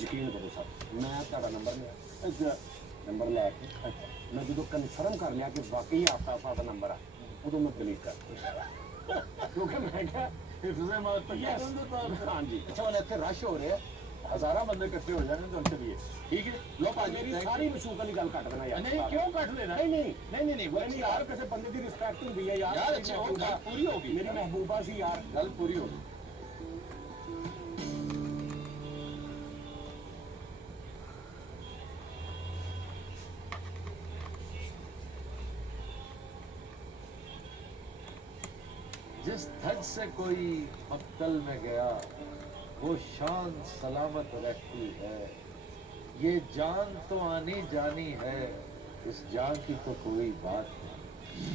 यकीन करो सर, मैं ਤੁਹਾਡਾ ਨੰਬਰ ਲਿਆ, ਨੰਬਰ ਲੈ ਕੇ ਮੈਂ ਜਦੋਂ ਕਨਫਰਮ ਕਰ ਲਿਆ ਕਿ ਵਾਕਈ ਆਫਤਾਬ ਸਾਹਿਬ ਦਾ ਨੰਬਰ ਆ, ਉਦੋਂ ਮੈਂ ਡਿਲੀਟ ਕਰ ਦਿੱਤਾ ਕਿਉਂਕਿ ਮੈਂ ਕਿਹਾ ਹਿਫਜ਼ੇ ਮਾਤ तो yes हाँ जी। अच्छा वाले ਇੱਥੇ रश हो रहे हैं, हजारा बंदे इकट्ठे हो जाने तो चलिए ठीक है। लो भाई मेरी सारी मशहूर की गल कट देना यार। नहीं क्यों कट लेना? नहीं यार, किसी बंदे की रिस्पेक्ट होती है यार। अच्छा गल पूरी होगी, मेरी महबूबा सी यार, गल पूरी होगी। जिस धज से कोई मक्तल में गया वो शान सलामत रहती है, ये जान तो आनी जानी है, इस जान की तो कोई बात नहीं।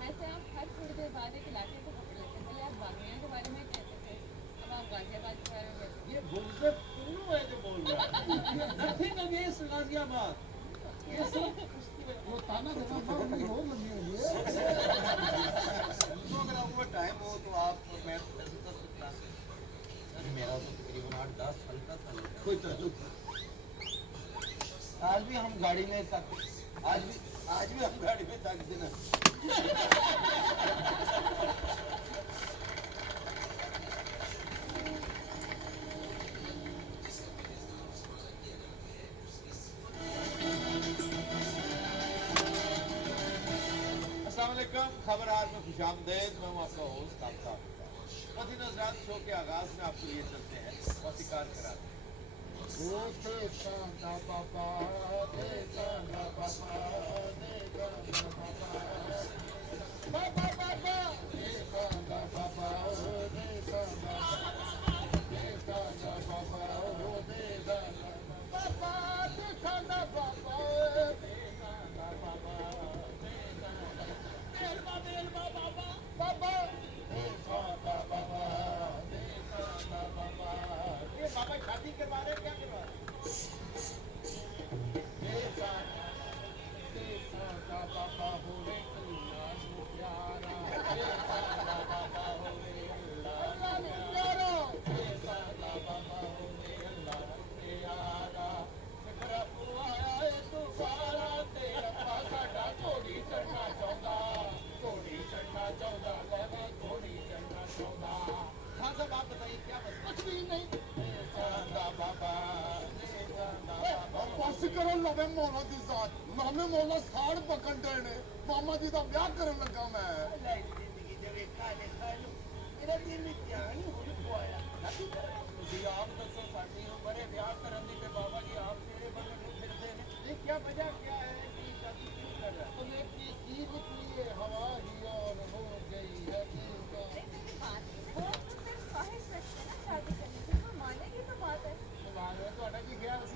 वैसे आप हर थोड़ी देर बाद एक इलाके को पकड़ लेते हैं। पहले आप बागमिया के बारे में कहते थे, अब आप गाजियाबाद के बारे में कहते हैं। ये बुज़दिल पुन्नू है जो बोल रहा है। नथिंग अगेंस्ट गाजियाबाद, ये सब उसकी वजह वो ताना देना बहुत नहीं हो लगी है ये। तो अगर आपको टाइम हो तो आप मैं क्लास मेरा तो तकरीबन 8-10 साल का था। कोई ताल्लुक आज भी हम गाड़ी में तक आज भी हम गाड़ी में तक देना। खबरार में खुशामदेद, मैं हूँ आपका होस्ट आफ्ताब। मदीना ज़रात शो के आगाज में आपको ये चलते हैं मौसीकार कराते हैं। बाबा शादी के बारे में क्या करवा हाँ साहब आप बताइए क्या कुछ भी नहीं। बस करो लवे मौला दी जात, मामे मौला साड़ पकड़ देने, मामा जी दा ब्याह करन लगा मैं। जिंदगी जब खाने खा लो तेरा दिल क्या नहीं हो आया। ਤੁਸੀਂ ਆਪ ਦੱਸੋ ਸਾਡੀ